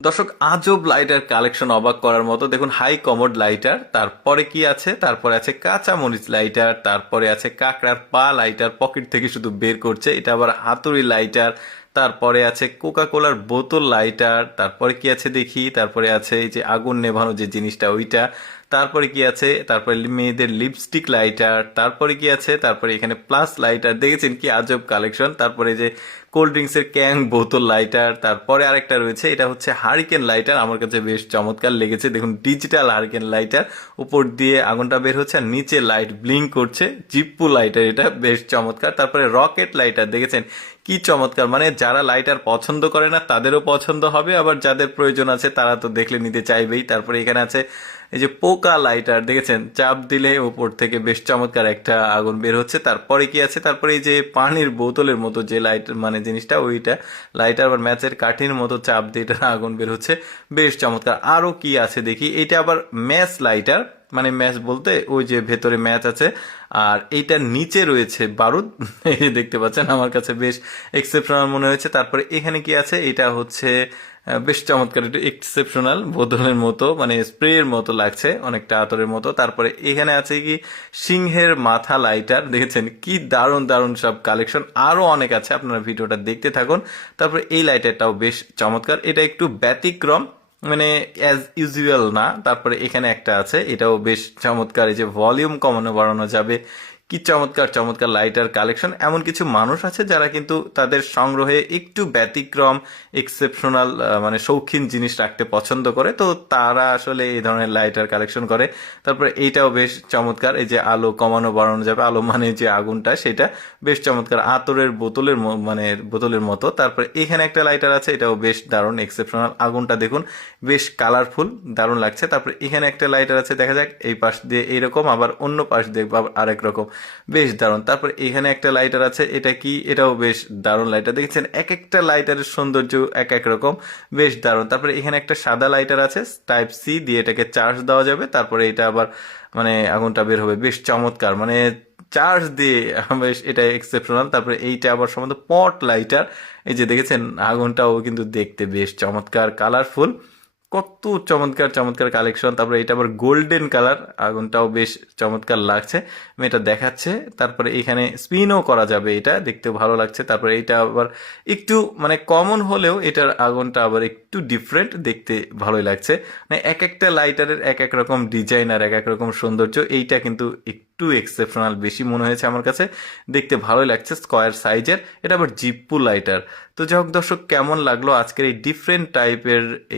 দর্শক আজব lighter collection অবাক করার মতো দেখুন হাই কমোড লাইটার তারপরে কি আছে তারপরে আছে কাঁচা মরিচ লাইটার তারপরে আছে কাঁকড়ার পা লাইটার পকেট থেকে শুধু বের করছে এটা আবার হাতুড়ি লাইটার তারপরে আছে কোকা কোলার বোতল লাইটার তারপরে কি আছে দেখি তারপরে আছে এই যে আগুন নেভানো যে জিনিসটা ওইটা তারপরে কি আছে তারপরে মেয়েদের লিপস্টিক লাইটার তারপরে কি আছে তারপরে এখানে প্লাস লাইটার দেখেছেন কি আজব কালেকশন তারপরে যে কোল্ড ড্রিঙ্কসের ক্যাং বোতল লাইটার তারপরে আরেকটা রয়েছে এটা হচ্ছে হারিকেন লাইটার আমার কাছে বেশ চমৎকার লেগেছে দেখুন ডিজিটাল হারিকেন লাইটার উপর দিয়ে আগুনটা বের হচ্ছে আর নিচে লাইট ব্লিঙ্ক করছে জিপ্পু লাইটার এটা বেশ চমৎকার তারপরে রকেট লাইটার দেখেছেন কি চমৎকার মানে যারা লাইটার পছন্দ করে না তাদেরও পছন্দ হবে আবার যাদের প্রয়োজন আছে তারা তো দেখলে নিতে চাইবেই তারপরে এখানে আছে এই যে পোকা লাইটার দেখেছেন চাপ দিলে উপর থেকে বেশ চমৎকার একটা আগুন বের হচ্ছে তারপরে কি আছে তারপরে এই যে পানির বোতলের মতো যে লাইট মানে জিনিসটা ওইটা লাইটার আবার ম্যাচের কাঠির মতো চাপ দিয়ে এটা আগুন বের হচ্ছে বেশ চমৎকার আরো কি আছে দেখি এটা আবার ম্যাচ লাইটার মানে ম্যাচ বলতে ওই যে ভেতরে ম্যাচ আছে আর এইটার নিচে রয়েছে বারুদ এই যে দেখতে পাচ্ছেন আমার কাছে বেশ এক্সেপশনাল মনে হয়েছে তারপরে এখানে কি আছে এটা হচ্ছে বেশ চমৎকার একটু এক্সেপশনাল বোতলের মতো মানে স্প্রের মতো লাগছে অনেকটা আতরের মতো তারপরে এখানে আছে কি সিংহের মাথা লাইটার দেখেছেন কি দারুণ দারুণ সব কালেকশন আরো অনেক আছে আপনারা ভিডিওটা দেখতে থাকুন তারপরে এই লাইটারটাও বেশ চমৎকার এটা একটু ব্যতিক্রম মানে অ্যাজ ইউজুয়াল না তারপরে এখানে একটা আছে এটাও বেশ চমৎকার এই যে ভলিউম কমানো বাড়ানো যাবে কি চমৎকার চমৎকার লাইটার কালেকশন এমন কিছু মানুষ আছে যারা কিন্তু তাদের সংগ্রহে একটু ব্যতিক্রম এক্সেপশনাল মানে শৌখিন জিনিস রাখতে পছন্দ করে তো তারা আসলে এই ধরনের লাইটার কালেকশন করে তারপরে এইটাও বেশ চমৎকার এই যে আলো কমানো বাড়ানো যাবে আলো মানে যে আগুনটা সেটা বেশ চমৎকার আতরের বোতলের মানে বোতলের মতো তারপরে এখানে একটা লাইটার আছে এটাও বেশ দারুণ এক্সেপশনাল আগুনটা দেখুন বেশ কালারফুল দারুণ লাগছে তারপরে এখানে একটা লাইটার আছে দেখা যাক এই পাশ দিয়ে এইরকম আবার অন্য পাশ দিয়ে আরেক রকম বেশ দারুণ তারপর এখানে একটা লাইটার আছে এটা কি এটাও বেশ দারুণ লাইটার দেখছেন এক একটা লাইটারের সৌন্দর্য এক এক রকম বেশ দারুণ তারপরে এখানে একটা সাদা লাইটার আছে টাইপ সি দিয়ে এটাকে চার্জ দেওয়া যাবে তারপরে এটা আবার মানে আগুনটা বের হবে বেশ চমৎকার মানে চার্জ দিয়ে বেশ এটা এক্সেপশনাল তারপরে এইটা আবার সম্বন্ধ পট লাইটার এই যে দেখেছেন আগুনটাও কিন্তু দেখতে বেশ চমৎকার কালারফুল কত চমৎকার চমৎকার কালেকশন তারপরে এটা আবার গোল্ডেন কালার আগুনটাও বেশ চমৎকার লাগছে আমি এটা দেখাচ্ছে তারপরে এখানে স্পিনও করা যাবে এটা দেখতে ভালো লাগছে তারপরে এটা আবার একটু মানে কমন হলেও এটার আগুনটা আবার একটু ডিফারেন্ট দেখতে ভালোই লাগছে মানে এক একটা লাইটারের এক এক রকম ডিজাইন আর এক এক রকম সৌন্দর্য এইটা কিন্তু একটু এক্সেপশনাল বেশি মনে হয়েছে আমার কাছে দেখতে ভালোই লাগছে স্কোয়ার সাইজের এটা আবার জিপ্পু লাইটার তো যাই হোক দর্শক কেমন লাগলো আজকের এই ডিফারেন্ট টাইপের